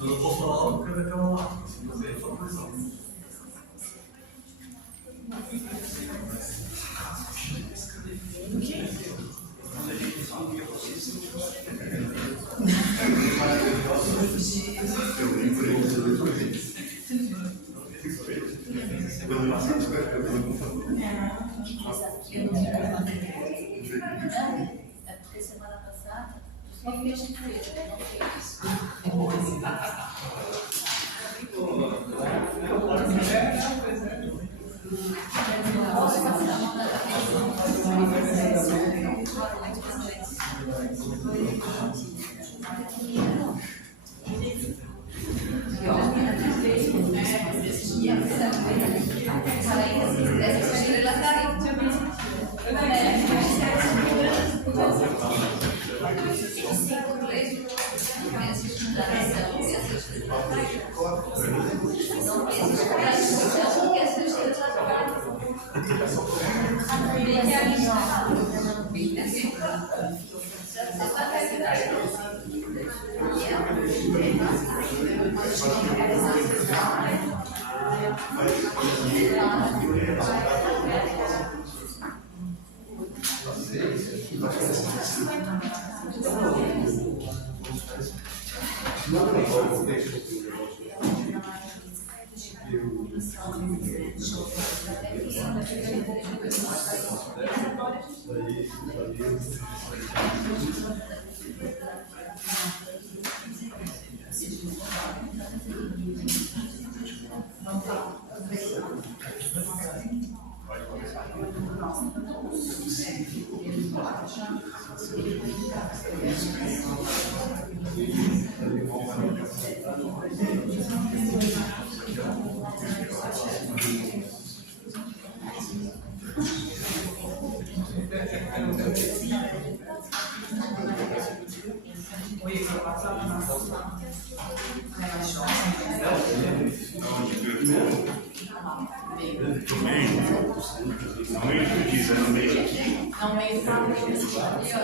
Eu não vou falar porque é daquela lá. Mas é só coisa. Porque semana passada só fez de frente, não fez.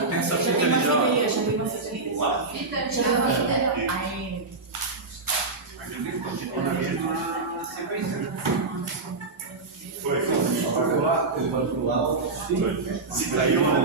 Tem essa fita ali já. Foi. Se caiu uma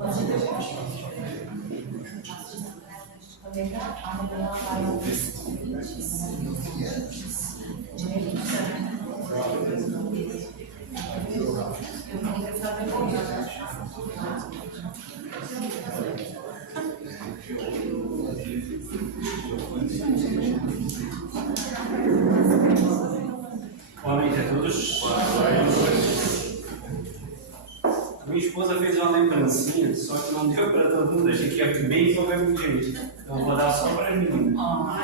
Boa noite a todos. A minha esposa fez uma lembrancinha, só que não deu para todo mundo. Achei que ia bem pouca gente. Então eu vou dar só para mim. Nós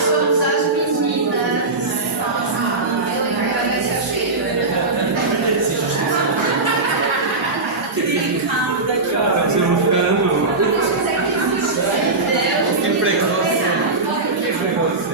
somos as meninas. Cara, você não fica não. Que precoce. Que precoce.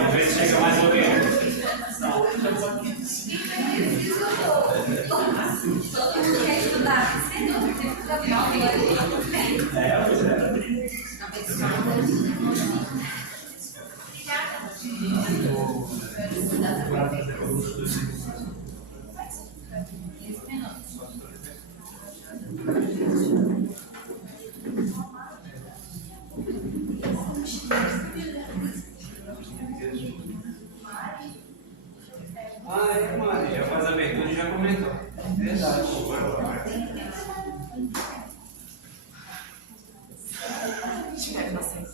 Às vezes chega mais ou menos. Todo mundo quer estudar. Você não quer estudar final. Pois é. Mari, já faz a abertura e já comentou. Verdade.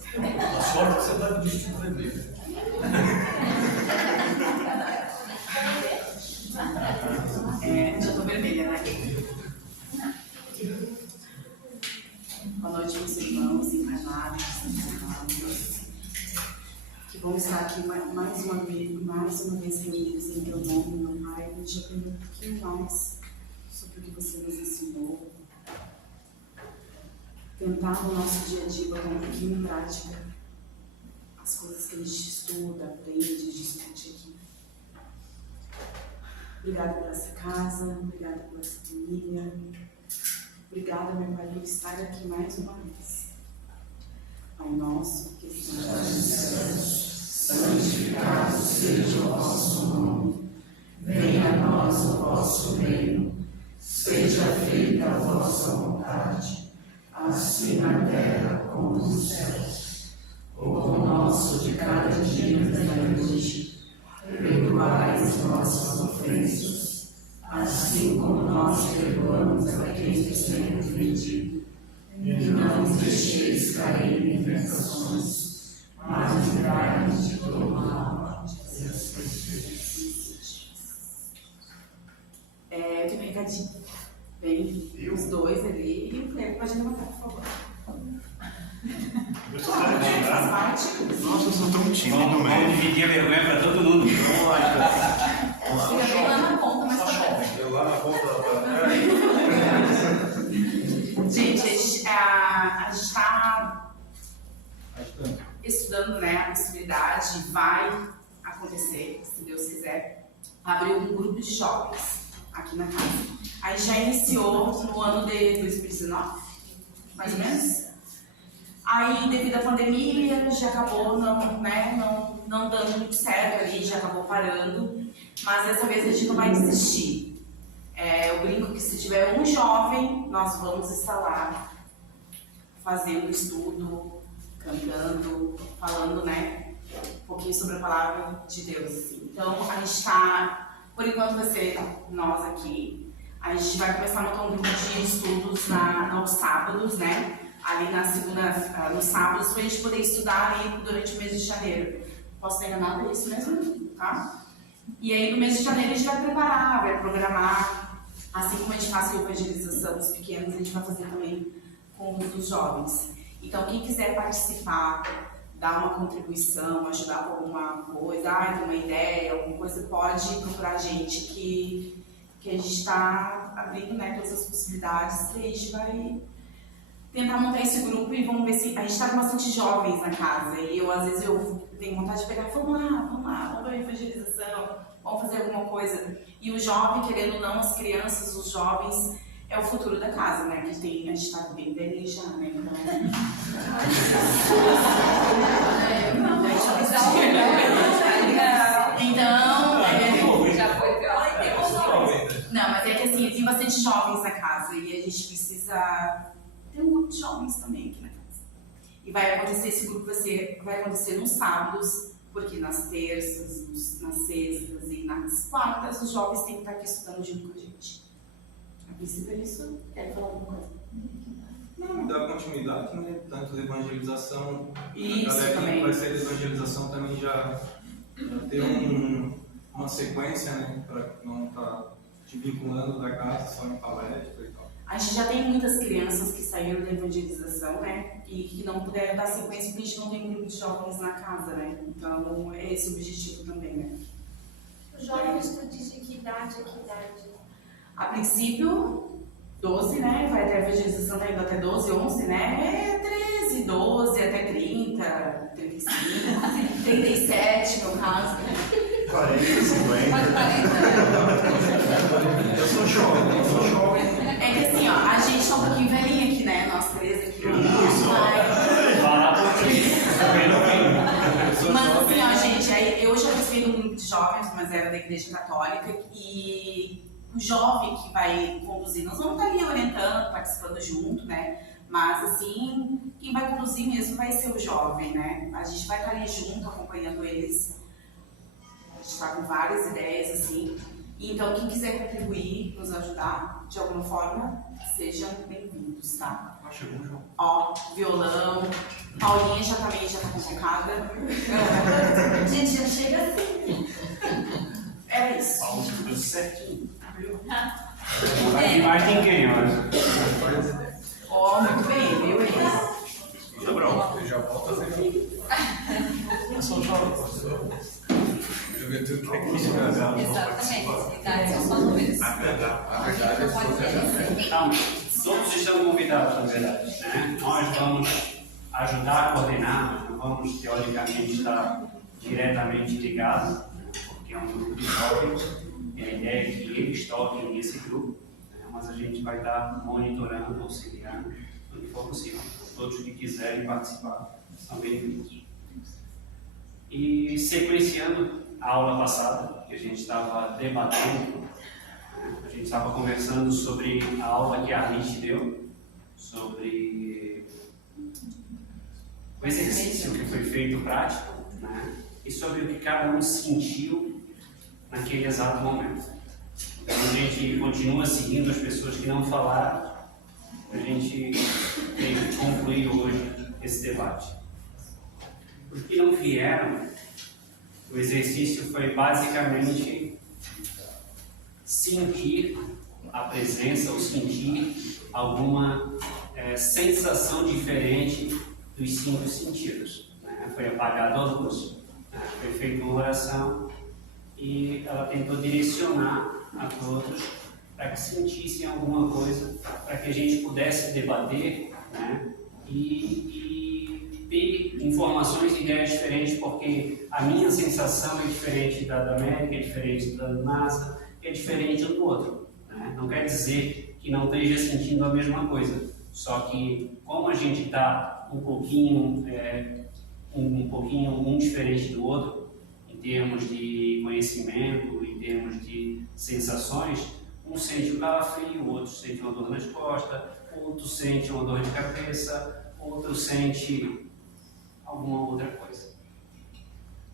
A sorte que você está de vestido vermelho. Já estou vermelha, né? Boa noite, meus irmãos encarnados, desencarnados. Que bom estar aqui mais uma vez reunidos em teu nome, meu Pai. A gente aprender um pouquinho mais sobre o que você nos ensinou. Tentar no nosso dia a dia botar um pouquinho em prática as coisas que a gente estuda, aprende, discute aqui. Obrigada por essa casa, obrigada por essa família. Obrigada, meu Pai, por estar aqui mais uma vez. Ao nosso que estás nos céus, santificado seja o vosso nome. Venha a nós o vosso reino. Seja feita a vossa vontade, assim na terra como nos céus. O pão nosso de cada dia nos dai hoje. Perdoai as nossas ofensas, assim como nós perdoamos a quem nos tem ofendido. E não nos deixeis cair em tentações, mas livrai-nos de todo mal. Eu tenho um recadinho. Vem os dois ali e o Cleber pode levantar, por favor. Faz parte. Nossa, eu sou tão tímido Vamos mesmo. dividir a vergonha para todo mundo. Fica bem lá na ponta, mas tá bom. Eu lá na ponta Gente, a gente está estudando, né, a possibilidade, vai acontecer, se Deus quiser, abrir um grupo de jovens aqui na casa. A gente já iniciou no ano de 2019, mais ou menos. Aí, devido à pandemia, já acabou não dando muito certo ali, já acabou parando. Mas dessa vez a gente não vai desistir. Eu brinco que se tiver um jovem, nós vamos estar lá fazendo estudo, cantando, falando, né, um pouquinho sobre a palavra de Deus. Assim. Então, a gente está, por enquanto vai ser nós aqui. A gente vai começar a montar um grupo de estudos aos sábados, né? Ali na segunda, nos sábados, para a gente poder estudar ali durante o mês de janeiro. Posso ter enganado, é isso mesmo? Tá? E aí no mês de janeiro a gente vai preparar, vai programar Assim como a gente faz com a evangelização dos pequenos, a gente vai fazer também com os dos jovens. Então, quem quiser participar, dar uma contribuição, ajudar com alguma coisa, tem uma ideia, alguma coisa, pode procurar a gente, que a gente está abrindo, né, todas as possibilidades, e a gente vai tentar montar esse grupo e vamos ver se... A gente está com bastante jovens na casa, e às vezes eu tenho vontade de pegar, vamos lá, vamos ver a evangelização, vamos fazer alguma coisa. E o jovem, querendo ou não, as crianças, os jovens, é o futuro da casa, né? Que tem, a gente tá bem velhinho já, né? Já foi pior. Não, mas é que assim, tem bastante jovens na casa e a gente precisa ter um grupo de jovens também aqui na casa. E vai acontecer, esse grupo vai acontecer nos sábados, porque nas terças, nas sextas e nas quartas, os jovens têm que estar aqui estudando junto com a gente. A princípio é isso. Quer falar alguma coisa? Não, dá continuidade, né? Tanto de evangelização, Isso, a galera também. que vai sair da evangelização também já ter uma sequência, né? Para não estar te vinculando da casa só em palestra e tal. A gente já tem muitas crianças que saíram da evangelização, né? E que não puderam dar sequência porque a gente não tem um grupo de jovens na casa, né? Então, é esse o objetivo também, né? Os jovens, tu disse que idade é que idade? A princípio, 12, né? Vai até a evangelização, tá indo até 12, 11, né? É 13, 12, até 30, 35, 37 no caso. 40, 50. Eu sou jovem. É que assim, ó, a gente tá um pouquinho velhinha aqui, né? Nós três aqui. Mas assim, ó, gente, eu já participei de um grupo de jovens, mas era da Igreja Católica, e o jovem que vai conduzir, nós vamos estar ali orientando, participando junto, né? Mas assim, quem vai conduzir mesmo vai ser o jovem, né? A gente vai estar ali junto, acompanhando eles. A gente está com várias ideias, assim. Então, quem quiser contribuir, nos ajudar de alguma forma, sejam bem-vindos, tá? Chegou o João. Ó, violão, Paulinha já tá convocada. Gente, já chega assim. Era isso. Tudo certinho. Mas tem quem, olha? Ó, muito bem, viu? Eu já volto a fazer. Eu sou jovem. Juventude que é aqui. Exatamente. Idade são só números. A verdade é que Então, todos estão convidados, na verdade, né? Nós vamos ajudar a coordenar, não vamos, teoricamente, estar diretamente ligados, porque é um grupo de jovens, e a ideia é que eles toquem nesse grupo, né? Mas a gente vai estar monitorando, auxiliando, no que for possível. Todos que quiserem participar são bem-vindos. E sequenciando a aula passada, que a gente estava debatendo, a gente estava conversando sobre a aula que a Arlete deu, sobre o exercício que foi feito prático, né? E sobre o que cada um sentiu naquele exato momento. Então a gente continua seguindo as pessoas que não falaram, para a gente concluir hoje esse debate. Os que não vieram, o exercício foi basicamente sentir a presença ou sentir alguma sensação diferente dos 5 sentidos. Né? Foi apagada a luz, né? Foi feita uma oração e ela tentou direcionar a todos para que sentissem alguma coisa, para que a gente pudesse debater, né? E ter informações e ideias diferentes, porque a minha sensação é diferente da América, é diferente da NASA, é diferente um do outro. Né? Não quer dizer que não esteja sentindo a mesma coisa, só que como a gente está um pouquinho um diferente do outro, em termos de conhecimento, em termos de sensações, um sente um calafrio, o outro sente uma dor nas costas, outro sente uma dor de cabeça, outro sente alguma outra coisa.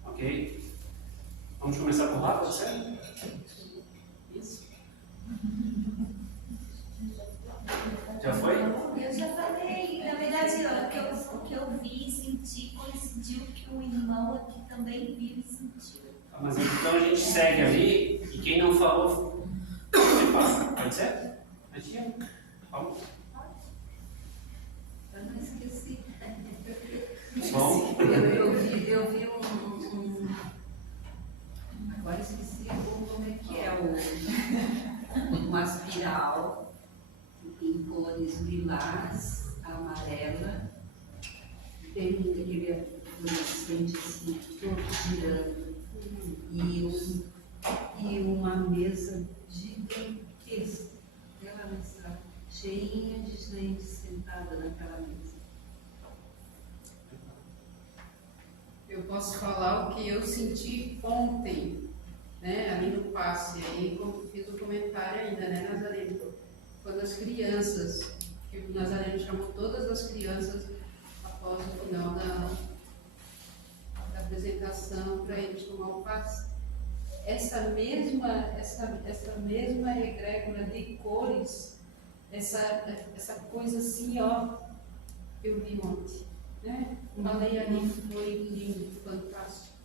Ok? Vamos começar por lá, pode ser? Isso. Já foi? Eu já falei, na verdade, o que eu vi e senti coincidiu que o irmão aqui também viu e sentiu. Mas então a gente segue ali e quem não falou, pode Pode ser? A tia? Vamos. Eu não esqueci. Bom. Eu vi agora esqueci como é que é uma espiral em cores lilás, amarela, tem aquele fluorescente assim, todo girando, e uma mesa gigantesca, aquela mesa cheinha de gente sentada naquela mesa. Eu posso falar o que eu senti ontem, né, ali no passe, aí como fiz o comentário ainda, né, Nazareno? Quando as crianças, que o Nazareno chamou todas as crianças após o final da apresentação para eles tomar o passe. Essa mesma egrégora de cores, essa coisa assim, ó, eu vi ontem. Né? Falei ali, foi lindo, fantástico.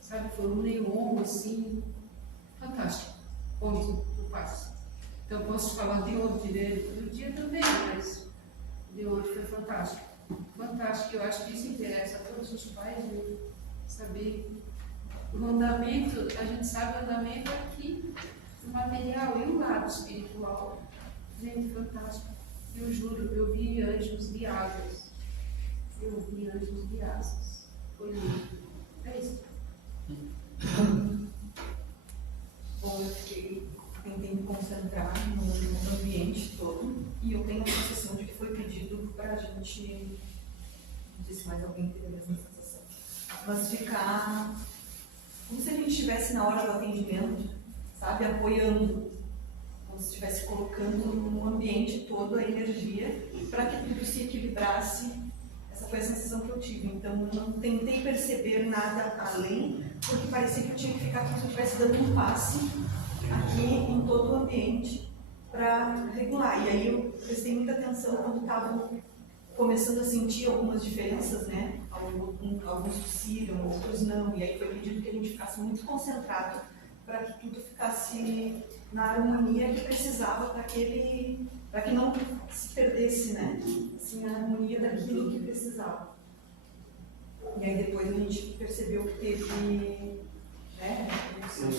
Sabe, foi um neon assim, fantástico. Ontem, no passe. Então, eu posso falar de ontem, né? Do dia também, mas de ontem foi fantástico. Fantástico, eu acho que isso interessa a todos os pais, né? Saber o andamento, a gente sabe o andamento aqui, o material e o lado espiritual. Gente, fantástico. Eu juro, eu vi anjos de asas. Eu vi anjos de asas. Foi lindo. É isso. Bom, eu tentei me concentrar no ambiente todo e eu tenho a sensação de que foi pedido para a gente, não sei se mais alguém teve a mesma sensação, mas ficar como se a gente estivesse na hora do atendimento, sabe, apoiando, como se estivesse colocando no ambiente todo a energia para que tudo se equilibrasse. Essa foi a sensação que eu tive. Então, eu não tentei perceber nada além, porque parecia que eu tinha que ficar como se eu estivesse dando um passe aqui em todo o ambiente para regular. E aí eu prestei muita atenção quando estava começando a sentir algumas diferenças, né? Alguns tossiram, outros não. E aí foi pedido que a gente ficasse muito concentrado para que tudo ficasse na harmonia que precisava para que não se perdesse, né? Assim, a harmonia daquilo que precisava. E aí depois a gente percebeu que teve, né?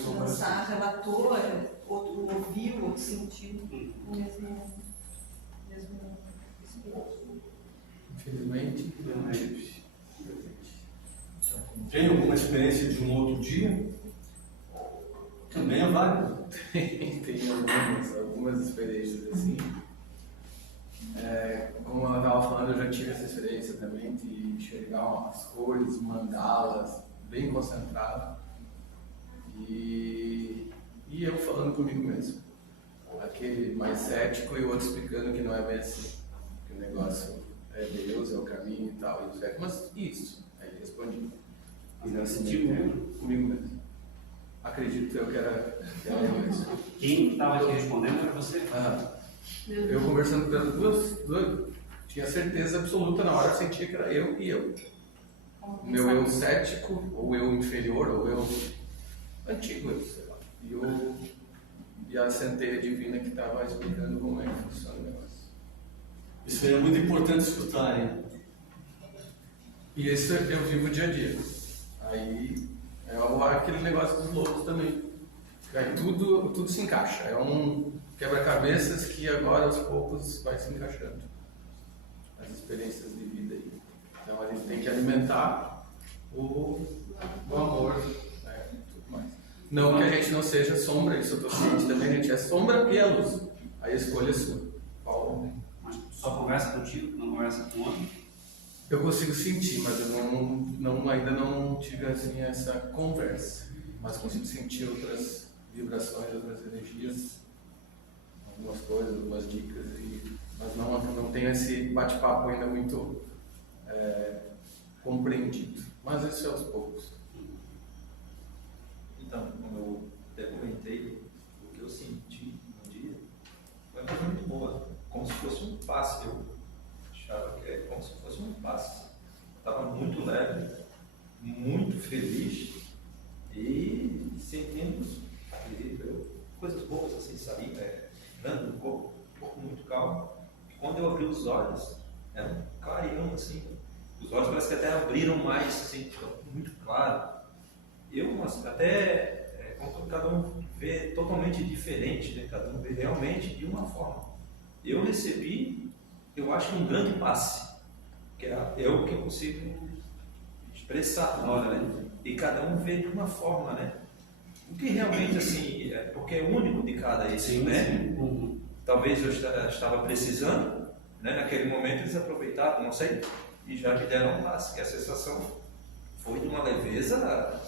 Um lançar relator, outro ouviu, outro sentiu o mesmo espírito. Infelizmente, tem alguma experiência de um outro dia? Também é válido. Tem algumas experiências assim. Como ela estava falando, eu já tive essa experiência também de enxergar as cores, mandalas, bem concentrado. E eu falando comigo mesmo. Aquele mais cético e o outro explicando que não é bem assim. Que o negócio é Deus, é o caminho e tal. E o cético, mas isso. Aí ele respondi. E não sentiu comigo mesmo. Acredito eu que era eu mesmo. Quem estava aqui respondendo era você? Eu conversando pelas duas, tinha certeza absoluta na hora, eu sentia que era eu e eu. Meu eu cético, ou eu inferior, ou eu antigo, eu sei lá. E a centelha divina que estava explicando como é que funciona o negócio. Isso é muito importante escutar, hein? E isso eu vivo dia a dia. Aí é aquele negócio dos loucos também. Aí tudo se encaixa. É um quebra-cabeças que agora aos poucos vai se encaixando. As experiências de vida aí. Então a gente tem que alimentar o amor, né, e tudo mais. Não que a gente não seja sombra, isso eu estou ciente também, a gente é sombra e é luz. A escolha é sua. Qual? Mas só conversa contigo, não conversa com outro? Eu consigo sentir, mas eu ainda não tive assim essa conversa. Mas consigo sentir outras vibrações, outras energias, algumas coisas, algumas dicas, mas não tenho esse bate-papo ainda muito compreendido. Mas isso é aos poucos. Então, como eu até comentei, o que eu senti no dia foi uma coisa muito boa, como se fosse um passe. Eu achava que é como se fosse um passe. Estava muito leve, muito feliz e sentindo, acredito eu, coisas boas assim, sair, dando calmo. E quando eu abri os olhos, era um clareão, assim. Os olhos parece que até abriram mais, assim, ficou muito claro. Cada um vê totalmente diferente, né? Cada um vê realmente de uma forma. Eu recebi, eu acho que um grande passe, que é o que eu consigo expressar na hora, né? E cada um vê de uma forma, né? O que realmente, assim, porque é único de cada isso, né? Talvez eu estava precisando, né? Naquele momento eles aproveitaram, não sei, e já me deram um passe, que a sensação foi de uma leveza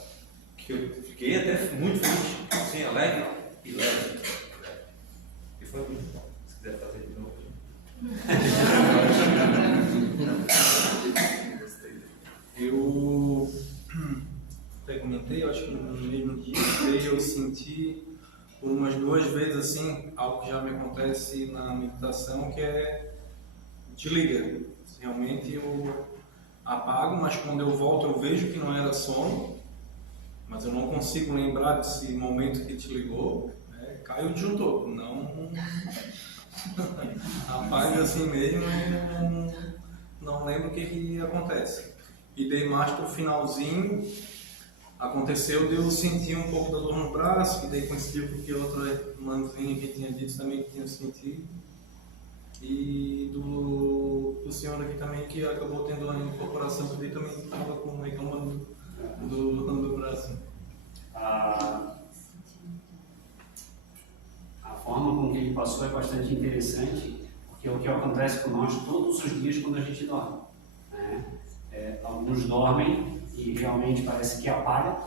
que eu fiquei até muito feliz, assim, alegre e leve. E foi muito bom. Se quiser fazer de novo. Eu até comentei, eu acho que no mesmo dia eu senti por umas 2 vezes assim, algo que já me acontece na meditação, que é desliga. Realmente eu apago, mas quando eu volto eu vejo que não era sono, mas eu não consigo lembrar desse momento que te ligou, né? Cai o disjuntor, não apaga assim mesmo e não lembro o que acontece. E daí mais pro finalzinho aconteceu de eu sentir um pouco da dor no braço, que daí coincidiu porque outra irmãzinha que tinha dito também que tinha sentido. E do senhor aqui também que acabou tendo a incorporação, que daí também estava reclamando do braço. A forma com que ele passou é bastante interessante, porque é o que acontece com nós todos os dias quando a gente dorme, né? Alguns dormem e realmente parece que apaga,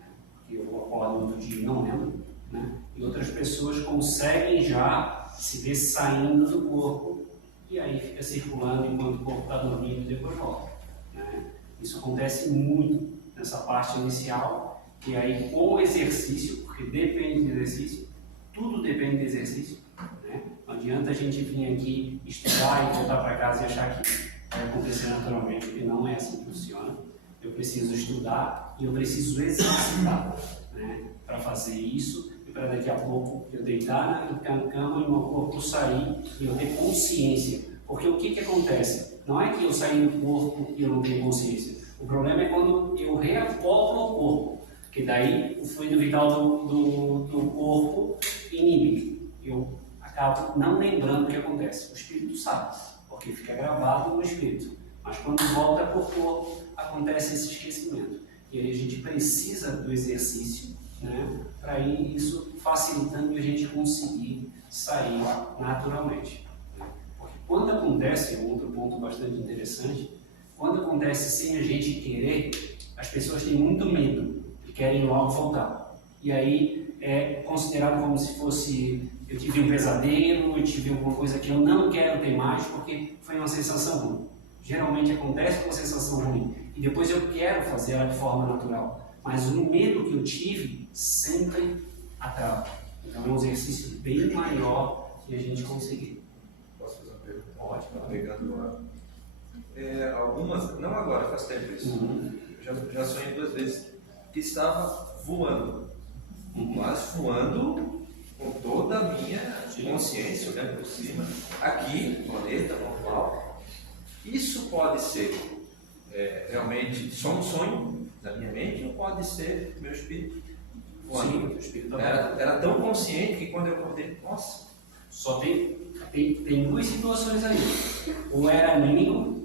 né? Porque eu acordo no outro dia e não lembro, né? E outras pessoas conseguem já se ver saindo do corpo e aí fica circulando enquanto o corpo está dormindo e depois volta, né? Isso acontece muito nessa parte inicial, e aí com o exercício, porque depende do exercício, tudo depende do exercício, né? Não adianta a gente vir aqui estudar e voltar para casa e achar que vai acontecer naturalmente, porque não é assim que funciona. Eu preciso estudar e eu preciso exercitar, né? Para fazer isso e para daqui a pouco eu deitar na cama e meu corpo sair e eu ter consciência. Porque o que acontece? Não é que eu saí do corpo e eu não tenho consciência. O problema é quando eu reacoplo ao corpo, que daí o fluido vital do corpo inibe. Eu acabo não lembrando o que acontece. O espírito sabe, porque fica gravado no espírito. Mas quando volta para o corpo, acontece esse esquecimento. E aí a gente precisa do exercício, né, para ir isso facilitando e a gente conseguir sair naturalmente. Porque quando acontece, um outro ponto bastante interessante, quando acontece sem a gente querer, as pessoas têm muito medo e querem logo voltar. E aí é considerado como se fosse, eu tive um pesadelo, eu tive alguma coisa que eu não quero ter mais porque foi uma sensação ruim. Geralmente acontece com uma sensação ruim e depois eu quero fazer ela de forma natural. Mas o medo que eu tive sempre atrava. Então é um exercício bem maior que a gente conseguir. Posso fazer uma pergunta? Pode, Pegando lá. Algumas, não agora, faz tempo isso. Eu já sonhei 2 vezes que estava voando, mas voando com toda a minha consciência, né, por cima, aqui, planeta, normal. Isso pode ser realmente só um sonho da minha mente ou pode ser meu espírito voando? Sim, o espírito era tão consciente que quando eu acordei, nossa. Só tem 2 situações aí. Ou era anímico,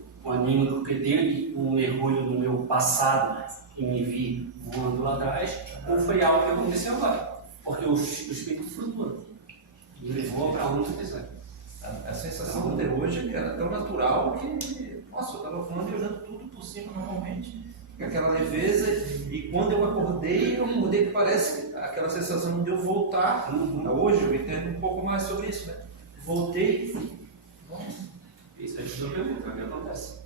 que teve um mergulho no meu passado e me vi voando lá atrás, ou foi algo que aconteceu agora. Porque o espírito flutua. E ele voa para onde você quiser. A sensação até hoje era tão natural que, nossa, eu estava voando e olhando tudo por cima normalmente, com aquela leveza, e quando eu acordei que parece aquela sensação de eu voltar. Hoje eu entendo um pouco mais sobre isso, né? Voltei. Nossa. Isso é tudo o que acontece.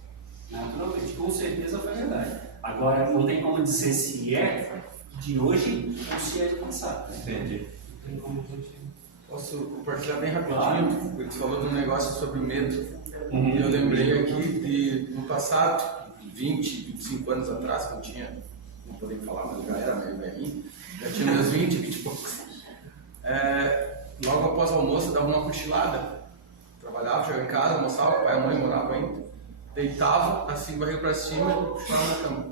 Naturalmente, com certeza foi verdade. Agora, não tem como dizer se é de hoje ou se é do passado. Entendi. Não tem como a gente... Posso compartilhar bem rapidinho? Você falou de um negócio sobre medo. Uhum. Eu lembrei aqui de, no passado, 20, 25 anos atrás, que eu tinha, não poderia falar, mas já era meio velhinho, já tinha meus 20 e poucos. Logo após o almoço, eu dava uma cochilada trabalhava, chegava em casa, almoçava, o pai e a mãe moravam ainda, deitava, assim, barriga pra cima e puxava na cama.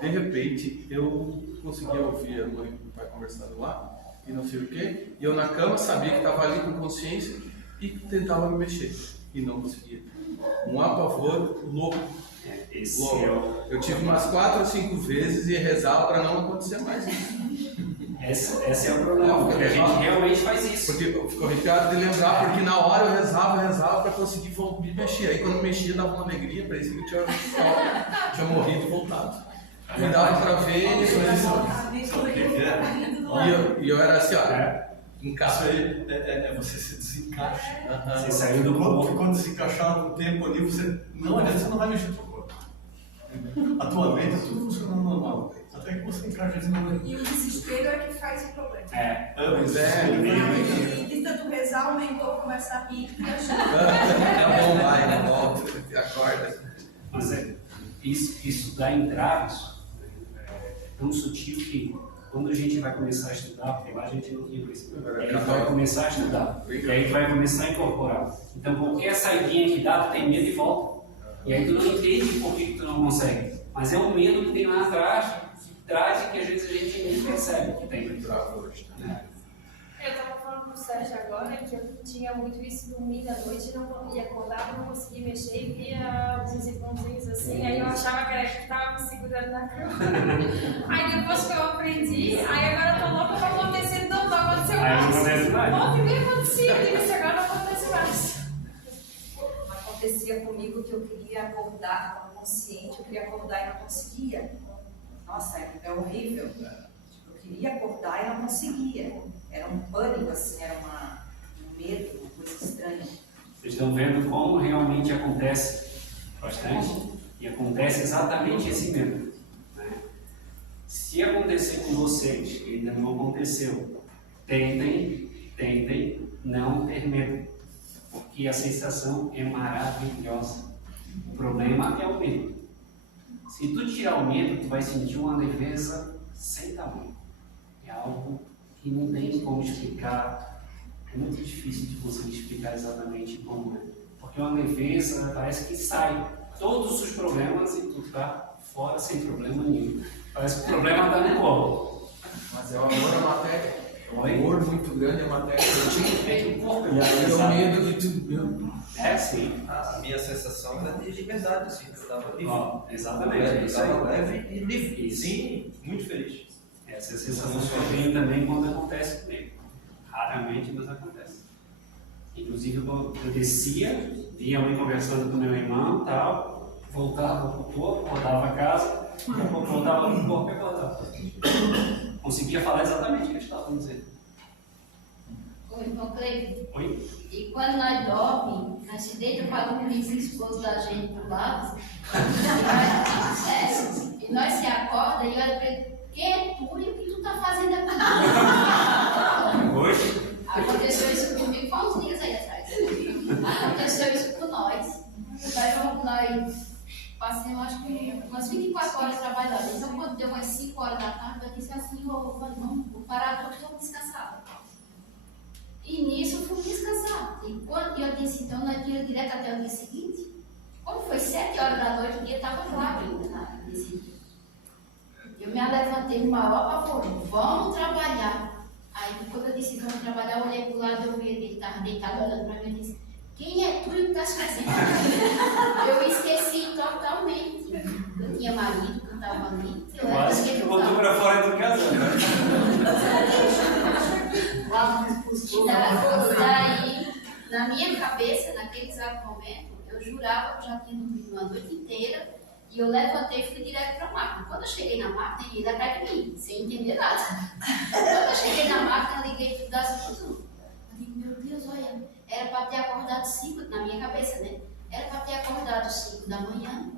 De repente, eu conseguia ouvir a mãe e o pai conversando lá, e não sei o quê, e eu na cama sabia que estava ali com consciência e tentava me mexer, e não conseguia. Um apavor louco. Esse Louco. é o... Eu tive umas 4 ou 5 vezes e rezava para não acontecer mais isso. Esse é o problema, porque a gente realmente faz isso. Porque eu fico arrepiado de lembrar, porque na hora eu rezava para conseguir me mexer. Aí quando mexia dava uma alegria, parecia que eu tinha morrido e voltado. Me dava para ver e eu era assim, ó, em Isso casa. aí é você se desencaixa. Você saiu do corpo. Quando se encaixar no tempo ali, você não adianta, você não vai mexer no teu corpo. A tua mente é tudo funcionando normal. Até que você encaixa de novo. E o desespero é que faz o problema. Pois é. E de tanto rezar, o mentor começa a rir e achar. Tá bom, vai, volta, acorda. Mas isso dá entraves tão sutil que quando a gente vai começar a estudar, porque lá a gente não tinha isso, e aí tu vai começar a estudar, e aí tu vai começar a incorporar. Então qualquer saidinha que dá, tu tem medo e volta. E aí tu não entende por que tu não consegue. Mas é um medo que tem lá atrás, que traz e que às vezes a gente nem percebe que tem. Eu estava falando com o Sérgio agora que eu tinha muito isso, dormir à noite, ia acordar, não conseguia mexer e via alguns irmãozinhos assim, aí eu achava que era que estava me segurando na cama. Aí depois que eu aprendi, aí agora eu tô louca para acontecer, não aconteceu Aí mais. não acontece mais. Ontem me acontecia, eu disse, agora não acontece mais. Acontecia comigo que eu queria acordar, estava consciente, eu queria acordar e não conseguia. Nossa, é horrível. Eu queria acordar e não conseguia. Era um pânico, assim, era um medo, uma coisa estranha. Vocês estão vendo como realmente acontece bastante? E acontece exatamente esse medo. Né? Se acontecer com vocês, e ainda não aconteceu, tentem não ter medo, porque a sensação é maravilhosa. O problema é o medo. Se tu tirar o medo, tu vai sentir uma leveza sem tamanho. É algo que não tem como explicar. É muito difícil de conseguir explicar exatamente como é. Porque uma leveza parece que sai todos os problemas e tu tá fora sem problema nenhum. Parece que o problema tá no colo. Mas é o amor à matéria. É um amor muito grande à matéria. É que o corpo E aí é o medo de tudo. É, sim. A minha sensação era de liberdade, assim, eu estava livre. Exatamente. Eu estava leve e livre. Isso. Sim, muito feliz. Essa é a sensação que eu tenho também quando acontece comigo. Raramente, mas acontece. Inclusive, quando eu descia, via alguém conversando com meu irmão e tal, voltava para o corpo, rodava a casa, voltava para o corpo e acordava. Conseguia falar exatamente o que eles estavam dizendo. Oi, irmão Cleiton. Oi? E quando nós dormimos, nós se deita para dormir com o esposo da gente do lado, e nós se acorda e olha para ele, quem é tu e o que tu tá fazendo aqui? Oi? Aconteceu isso comigo há uns dias aí atrás. Aconteceu isso com nós. Nós passamos, acho que umas 24 horas trabalhando. Então, quando deu umas 5 horas da tarde, eu disse assim, vou parar porque eu estou descansada. E nisso eu fui descansar. E eu disse, então, nós íamos direto até o dia seguinte. Quando foi 7 horas da noite, o dia estava claro ainda nesse dia. Eu me levantei no maior pavor, vamos trabalhar. Aí quando eu disse vamos trabalhar, eu olhei para o lado, eu vi ele estava deitado olhando para mim e disse, quem é tu e o que estás fazendo? Eu esqueci totalmente. Eu tinha marido que estava ali. Quase que voltou para fora de casa. Daí, na minha cabeça, naquele exato momento, eu jurava que já tinha dormido uma noite inteira. E eu levantei e fui direto para a máquina. Quando eu cheguei na máquina, ele ia atrás de mim, sem entender nada. Quando eu cheguei na máquina, liguei tudo das luzes. Eu digo, meu Deus, olha, era para ter acordado 5, na minha cabeça, né? Era para ter acordado 5 da manhã.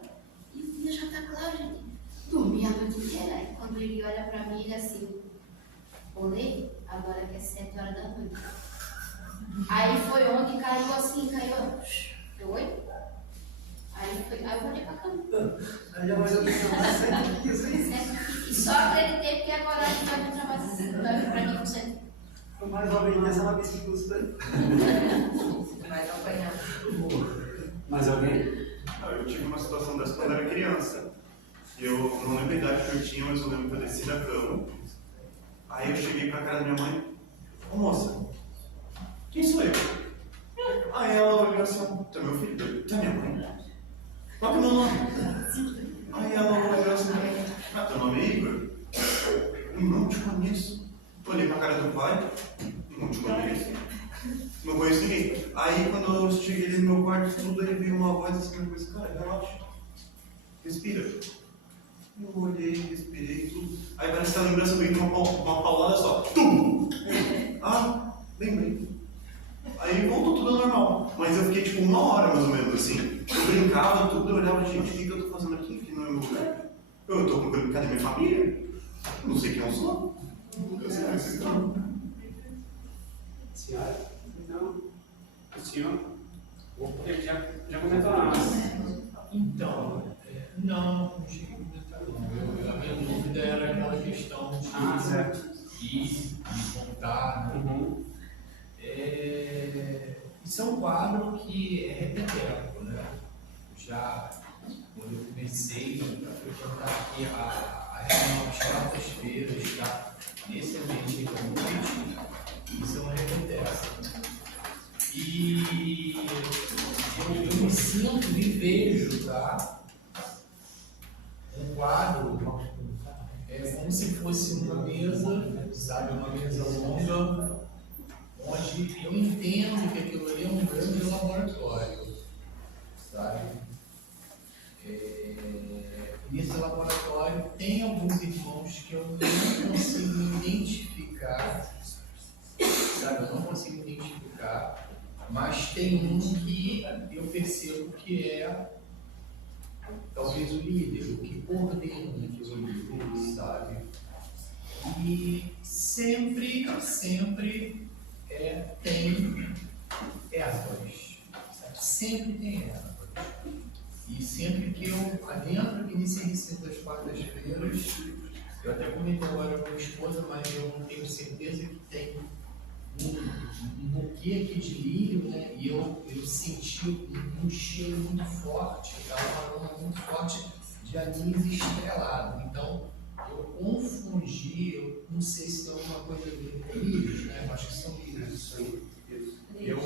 E o dia já está claro, gente. Dormi a noite inteira. Aí, quando ele olha para mim, ele assim, olhei, agora que é 7 horas da noite. Aí foi onde caiu assim, caiu. Oi? Aí eu olhei pra cama. E só acreditei que agora a gente vai vir trabalhar. Vai vir pra mim com você. Mais uma vez, essa é uma bicicleta. Vai apanhar. Mais alguém? Eu tive uma situação dessa quando era criança. Eu não lembro a idade que eu tinha, mas eu lembro que eu desci da cama. Aí eu cheguei pra casa da minha mãe: ô moça, quem sou eu? Aí ela olhou assim: tu é meu filho? Tu é minha mãe? Qual que é o meu nome? Aí ela olhou assim: teu nome é Igor? Eu não te conheço. Eu olhei pra cara do pai: não te conheço. Não conheço ninguém. Aí quando eu cheguei ali no meu quarto, tudo, aí veio uma voz assim, eu pensei: cara, relaxa, respira. Eu olhei, respirei, tudo. Aí parece que a lembrança veio de uma paulada só. Tum! Ah, lembrei. Aí voltou tudo ao normal. Mas eu fiquei tipo 1 hora mais ou menos assim. Eu brincava tudo, eu olhava: gente, o que eu tô fazendo aqui? Que não é meu lugar. Eu tô procurando, cadê minha família? Eu não sei quem eu sou. Eu sei quem vocês estão. Senhora? Não. O senhor? Ele já comentou nada. Então, não cheguei a comentar não. A minha dúvida era aquela questão de ir, de contar. Isso é um quadro que é repetético, né? Já quando eu comecei a frequentar aqui a reunião às quartas-feiras, tá? Nesse ambiente que isso é uma repetética. E eu me sinto, me vejo, tá? Um quadro como se fosse uma mesa, sabe? Uma mesa longa, onde eu entendo que aquilo ali é um grande laboratório, sabe? Nesse laboratório tem alguns irmãos que eu não consigo identificar, sabe? Eu não consigo identificar. Mas tem um que eu percebo que é talvez o líder, o que coordena aquilo ali, sabe? E sempre tem ervas, sabe? Sempre tem ervas. E sempre que eu adentro aqui nesse recinto das quartas-feiras, eu até comentei agora com a minha esposa, mas eu não tenho certeza que tem um buquê aqui de lírio, né? E eu senti um cheiro muito forte, um aroma muito forte de anis estrelado. Então, eu confundi, eu não sei se tem alguma coisa a ver com lírios, né? Eu acho que são lírios isso aí. Eu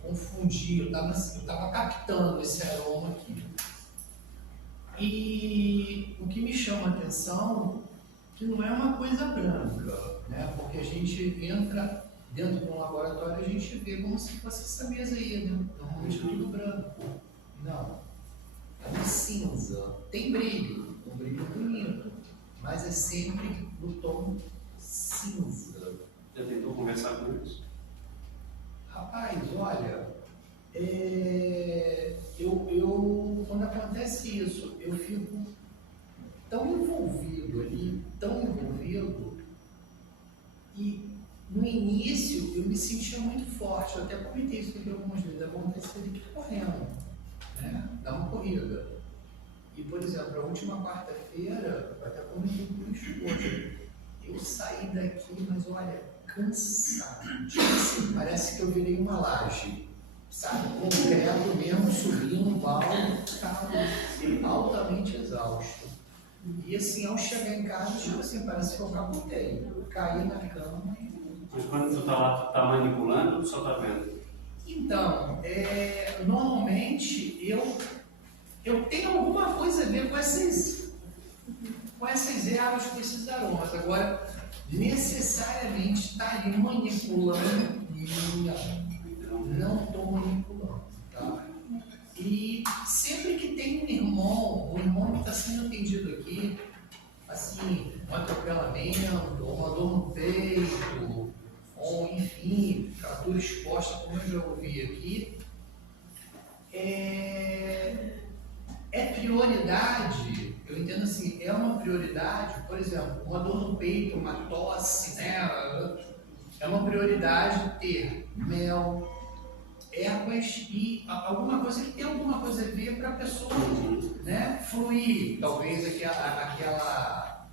confundi, eu estava captando esse aroma aqui. E o que me chama a atenção que não é uma coisa branca, né? Porque a gente entra dentro de um laboratório e a gente vê como se fosse essa mesa aí, né? Normalmente é tudo branco. Não. É cinza. Tem brilho, um brilho bonito, mas é sempre no tom cinza. Já tentou conversar com eles? Rapaz, olha, quando acontece isso, eu fico tão envolvido ali, e no início eu me sentia muito forte, eu até comentei isso aqui algumas vezes, acontece de que correndo, né? Dá uma corrida. E, por exemplo, a última quarta-feira, eu até comentei com o esposo, eu saí daqui, mas olha, cansado, tipo assim, parece que eu virei uma laje, sabe? Concreto mesmo, subindo o balde, estava altamente exausto. E assim, ao chegar em casa, tipo assim, parece que eu capotei. Eu caí na cama e... Mas quando tu tá lá, tu tá manipulando ou só tá vendo? Então, normalmente eu tenho alguma coisa a ver com essas ervas, com esses aromas. Agora, necessariamente estar ali manipulando, não estou manipulando, tá? E sempre que tem um irmão que está sendo atendido aqui, assim, um atropelamento, uma dor no peito, ou enfim, fratura exposta, como eu já ouvi aqui, é prioridade, eu entendo assim, é uma prioridade, por exemplo, uma dor no peito, uma tosse, né? É uma prioridade ter mel, ervas e alguma coisa que tem alguma coisa a ver para a pessoa, né, fluir, talvez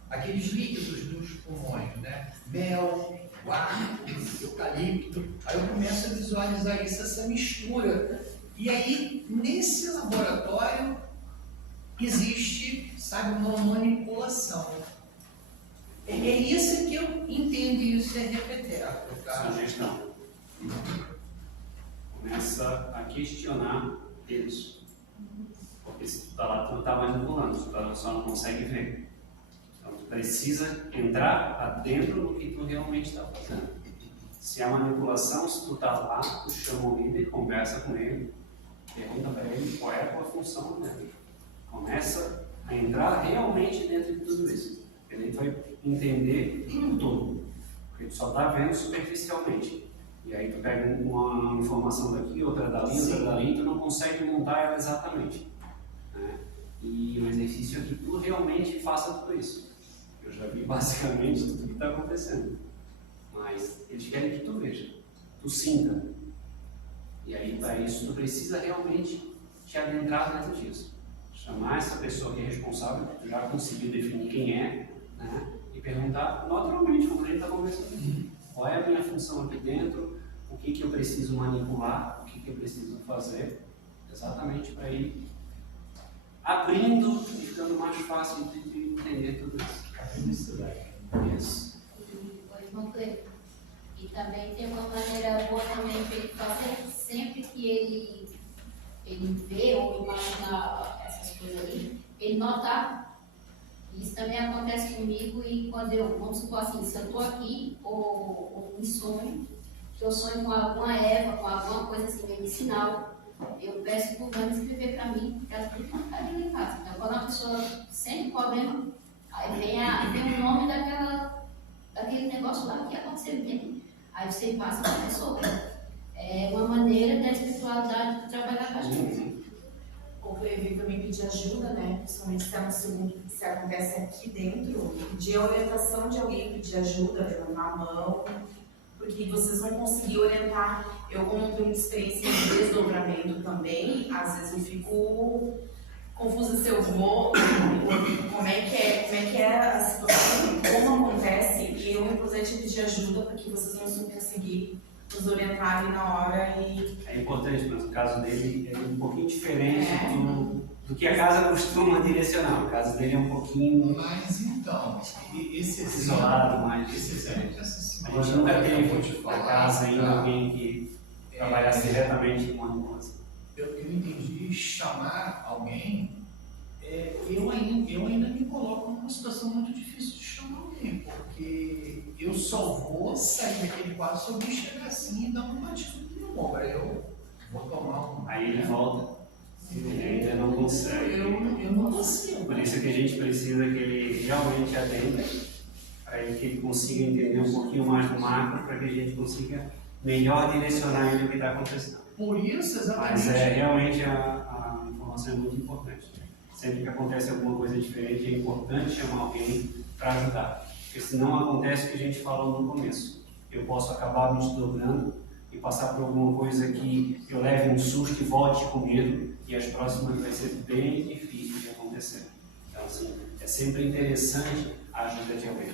aqueles líquidos dos pulmões, né? Mel, guarda, eucalipto. Aí eu começo a visualizar isso, essa mistura E aí, nesse laboratório, existe, sabe, uma manipulação. É isso que eu entendo, isso é repeteco, tá? Sugestão. Começa a questionar eles. Porque se tu tá lá, tu não tá manipulando, tu só não consegue ver. Então tu precisa entrar adentro do que tu realmente está fazendo. Se há manipulação, se tu tá lá, tu chama o líder, conversa com ele, pergunta para ele qual é a tua função dentro. Começa a entrar realmente dentro de tudo isso. Ele vai entender tudo. Porque tu só está vendo superficialmente. E aí tu pega uma informação daqui, outra dali, tu não consegue montar ela exatamente. Né? E o exercício é que tu realmente faça tudo isso. Eu já vi basicamente tudo o que está acontecendo. Mas eles querem que tu veja, tu sinta. E aí para isso tu precisa realmente te adentrar dentro disso. Chamar essa pessoa que é responsável, que tu já conseguiu definir quem é, né? E perguntar naturalmente, como a gente está conversando aqui. Qual é a minha função aqui dentro? O que eu preciso manipular? O que eu preciso fazer? Exatamente para ir abrindo e ficando mais fácil de entender tudo isso. Isso. Irmão Cleber. E também tem uma maneira boa também de ele fazer, sempre que ele vê ou imagina essas coisas ali, ele notar. Isso também acontece comigo e quando eu, vamos supor assim, se eu estou aqui ou em sonho, que eu sonho com alguma erva, com alguma coisa assim, medicinal, eu peço para o Vânia escrever para mim, porque ela tudo marcadinho em casa. Então, quando a pessoa sente problema, aí vem o nome daquele negócio lá que aconteceu, entende? Aí você passa para a pessoa. É uma maneira da espiritualidade de trabalhar com a gente. Ou Cleber também pedir ajuda, né? Principalmente se acontece aqui dentro, pedir a orientação de alguém, pedir ajuda, levantar a mão, porque vocês vão conseguir orientar. Eu, como tenho experiência em desdobramento também, às vezes eu fico confusa se eu vou, como é que é a situação, como acontece, e eu inclusive te pedir ajuda para que vocês vão conseguir nos orientarem na hora e... É importante, mas o caso dele é um pouquinho diferente do que a casa costuma direcionar. O caso dele é um pouquinho... Mas então, esse isolado, mais... A gente nunca teve na casa ainda alguém que trabalhasse diretamente com uma coisa. Eu entendi chamar alguém, eu ainda me coloco numa situação muito difícil de chamar alguém, porque eu só vou sair daquele quadro se alguém chegar assim e dar uma batida no meu ombro. Aí eu vou tomar um... Aí ele volta. Ele ainda não consegue. Eu não consigo. Por isso que a gente precisa que ele realmente atenda, para que ele consiga entender um pouquinho mais do macro, para que a gente consiga melhor direcionar ele o que está acontecendo. Por isso, exatamente. Mas realmente a informação é muito importante. Sempre que acontece alguma coisa diferente, é importante chamar alguém para ajudar. Porque senão acontece o que a gente falou no começo. Eu posso acabar me desdobrando e passar por alguma coisa que eu leve um susto e volte com medo, e as próximas vai ser bem difícil de acontecer. Então, assim, é sempre interessante a ajuda de alguém.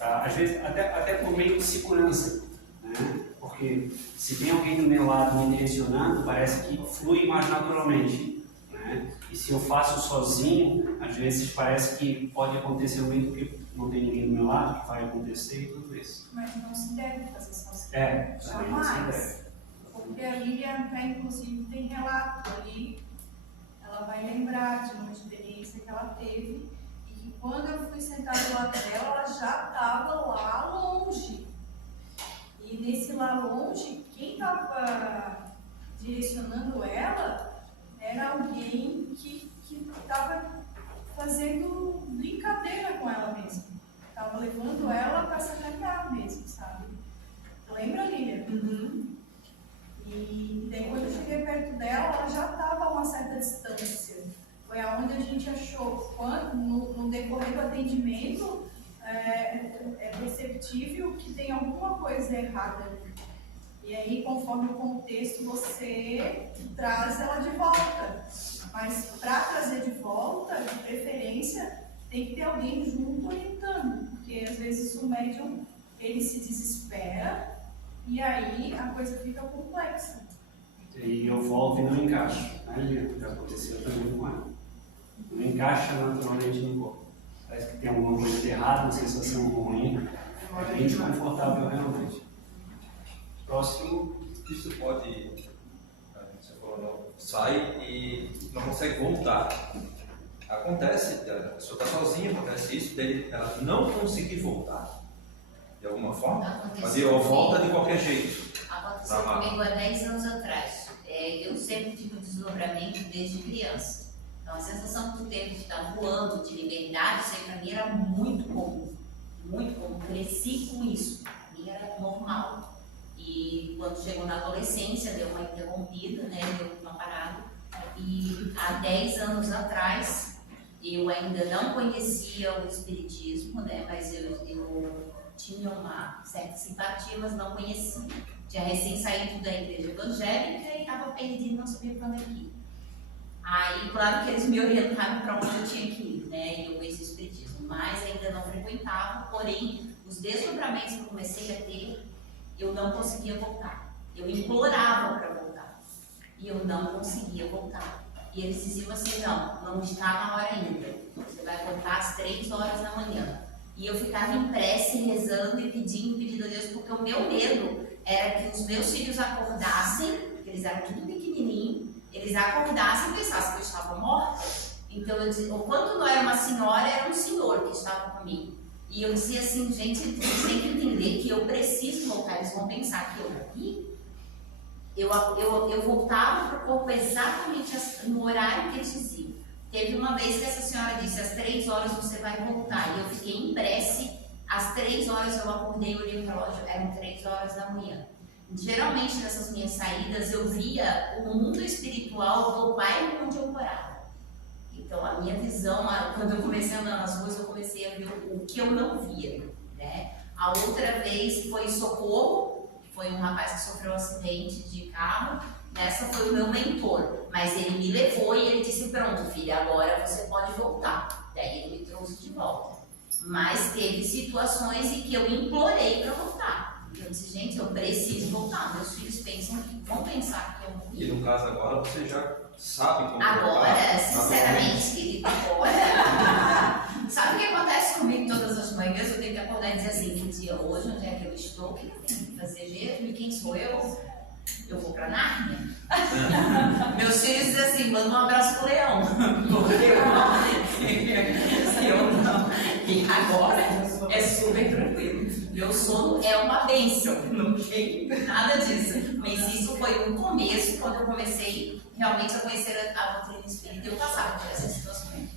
Às vezes, até por meio de segurança. Né? Porque se tem alguém do meu lado me direcionando, parece que flui mais naturalmente. Né? E se eu faço sozinho, às vezes parece que pode acontecer muito porque não tem ninguém do meu lado, que vai acontecer e tudo isso. Mas não se deve fazer sozinho. Também não se deve. Porque a Lilian até, inclusive, tem relato ali, ela vai lembrar de uma experiência que ela teve, e que quando eu fui sentar do lado dela, ela já estava lá longe. E nesse lá longe, quem estava direcionando ela era alguém que estava fazendo brincadeira com ela mesma. Estava levando ela para sacanear mesmo, sabe? Lembra, Lilian? Uhum. E daí quando eu cheguei perto dela, ela já estava a uma certa distância. Foi aonde a gente achou, no decorrer do atendimento, é perceptível que tem alguma coisa errada ali. E aí, conforme o contexto, você traz ela de volta. Mas para trazer de volta, de preferência, tem que ter alguém junto orientando. Porque às vezes o médium, ele se desespera e aí a coisa fica complexa. E eu volto e não encaixo. Né? Já aconteceu também com ela. Não encaixa naturalmente no corpo. Parece que tem alguma coisa de errado, uma sensação ruim, é bem desconfortável realmente. Próximo, isso pode, você falou, não, sai e não consegue voltar. Acontece, a pessoa está sozinha, acontece isso, daí ela não conseguir voltar, de alguma forma, mas ela volta de qualquer jeito. Aconteceu comigo há 10 anos atrás. Eu sempre tive um desdobramento desde criança. Então a sensação que tu teve de estar voando, de liberdade, isso aí para mim era muito comum. Muito comum. Cresci com isso. Para mim era normal. E quando chegou na adolescência, deu uma interrompida, né? Deu uma parada. E há 10 anos atrás, eu ainda não conhecia o espiritismo, né? Mas eu tinha uma certa simpatia, mas não conhecia. Tinha recém saído da igreja evangélica e estava perdido, não sabia para onde ir. Aí, claro que eles me orientaram para onde eu tinha que ir, né? E eu conheci o espiritismo, mas ainda não frequentava. Porém, os desdobramentos que eu comecei a ter, eu não conseguia voltar. Eu implorava para voltar e eu não conseguia voltar. E eles diziam assim: não está na hora ainda. Você vai voltar às 3 horas da manhã. E eu ficava em prece, rezando e pedindo a Deus, porque o meu medo era que os meus filhos acordassem, porque eles eram tudo pequenininho, eles acordassem e pensassem que eu estava morta. Então eu dizia, ou quando não era uma senhora, era um senhor que estava comigo. E eu dizia assim: gente, vocês têm que entender que eu preciso voltar, eles vão pensar que eu morri. Eu voltava para o corpo exatamente no horário que eles diziam. Teve uma vez que essa senhora disse: às 3 horas você vai voltar. E eu fiquei em prece. Às 3 horas eu acordei, olhei para o relógio, eram 3 horas da manhã. Geralmente nessas minhas saídas eu via o mundo espiritual do bairro onde eu morava. Então a minha visão, quando eu comecei a andar nas ruas, eu comecei a ver o que eu não via, né? A outra vez foi Socorro, que foi um rapaz que sofreu um acidente de carro. Essa foi o meu mentor, mas ele me levou e ele disse: pronto, filha, agora você pode voltar. Daí ele me trouxe de volta. Mas teve situações em que eu implorei para voltar. Eu disse: gente, eu preciso voltar. Meus filhos vão pensar que eu morri. E no caso agora você já sabe como agora, voltar, sinceramente, querido, agora. Sabe o que acontece comigo todas as manhãs? Eu tenho que acordar e dizer assim: que dia hoje, onde é que eu estou, o que eu tenho que fazer mesmo e quem sou eu? Eu vou pra Nárnia. Meus filhos dizem assim: manda um abraço pro leão. Porque eu não. E agora é super tranquilo. Meu sono é uma bênção, não tem nada disso. Mas isso foi um começo, quando eu comecei realmente a conhecer a doutrina espírita, eu passava por essas situações.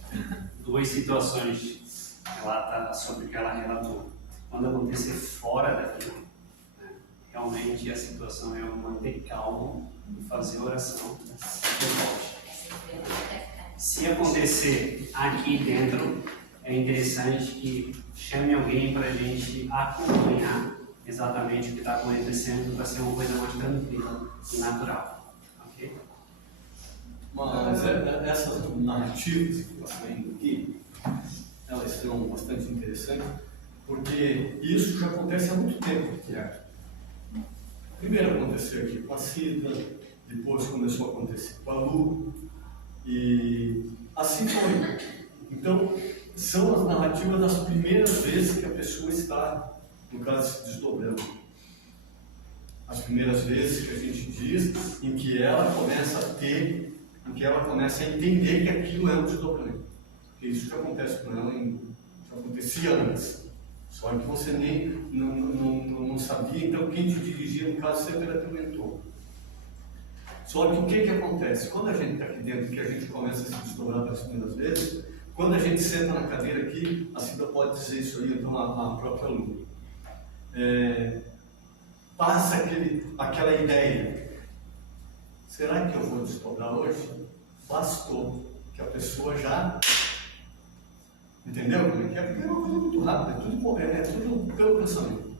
2 situações sobre o que ela relatou. Quando acontecer fora daquilo, realmente a situação é manter calmo e fazer oração. Se acontecer aqui dentro, é interessante que chame alguém para a gente acompanhar exatamente o que está acontecendo, para ser uma coisa mais tranquila e natural. Ok? Mas essas narrativas que você está vendo aqui, elas são bastante interessantes, porque isso já acontece há muito tempo. Primeiro aconteceu aqui com a Cida, depois começou a acontecer com a Lu, e assim foi. Então, são as narrativas das primeiras vezes que a pessoa está, no caso, se desdobrando. As primeiras vezes que a gente diz em que ela começa a ter, em que ela começa a entender que aquilo é um desdobramento. Porque isso já acontece com ela, já acontecia antes. Só que você nem não sabia, então quem te dirigia, no caso, sempre era teu mentor. Só que o que acontece? Quando a gente está aqui dentro, que a gente começa a se desdobrar pelas primeiras vezes, quando a gente senta na cadeira aqui, a Cida pode dizer isso aí, então a própria Lu. Passa aquela ideia: será que eu vou desdobrar hoje? Bastou que a pessoa já... Entendeu? Porque é uma coisa muito rápida, é tudo pelo pensamento.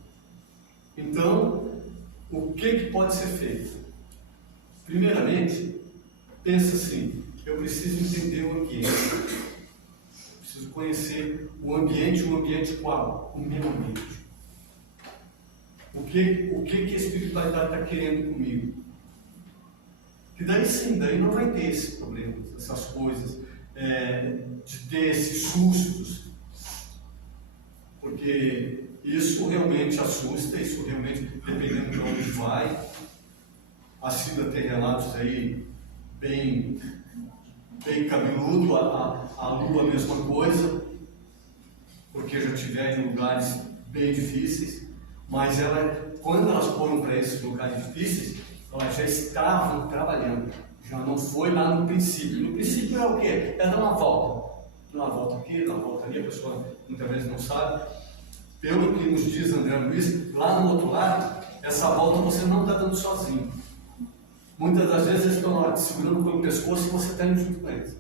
Então, o que pode ser feito? Primeiramente, pensa assim: eu preciso entender o ambiente. Preciso conhecer o ambiente qual? O meu ambiente. O que a espiritualidade está querendo comigo? E daí sim, daí não vai ter esse problema, essas coisas, de ter esses sustos, porque isso realmente assusta, isso realmente, dependendo de onde vai. A Cida tem relatos aí bem cabeludo, a Lua a mesma coisa, porque já tiveram em lugares bem difíceis, mas quando elas foram para esses lugares difíceis, elas já estavam trabalhando, já não foi lá no princípio. No princípio é o quê? É dar uma volta. Dar uma volta aqui, dar uma volta ali, a pessoa muitas vezes não sabe. Pelo que nos diz André Luiz, lá no outro lado, essa volta você não está dando sozinho. Muitas das vezes eles estão lá te segurando pelo pescoço e você está indo junto com eles.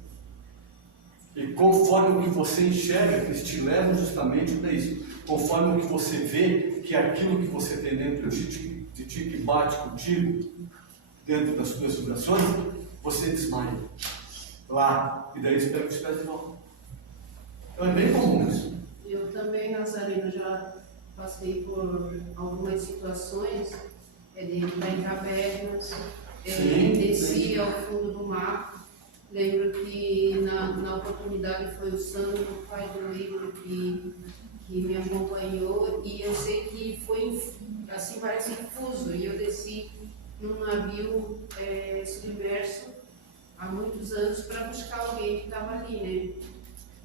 E conforme o que você enxerga, eles te levam justamente para isso. Conforme o que você vê, que é aquilo que você tem dentro de ti que bate contigo, dentro das suas vibrações, você desmaia lá. E daí espera que te pede de volta. Então é bem comum isso. Eu também, Nazareno, já passei por algumas situações de entrar em cavernas, descer ao fundo do mar. Lembro que na oportunidade foi o Sandro, o pai do livro, que me acompanhou, e eu sei que foi assim, parece infuso, e eu desci num navio submerso há muitos anos para buscar alguém que estava ali, né?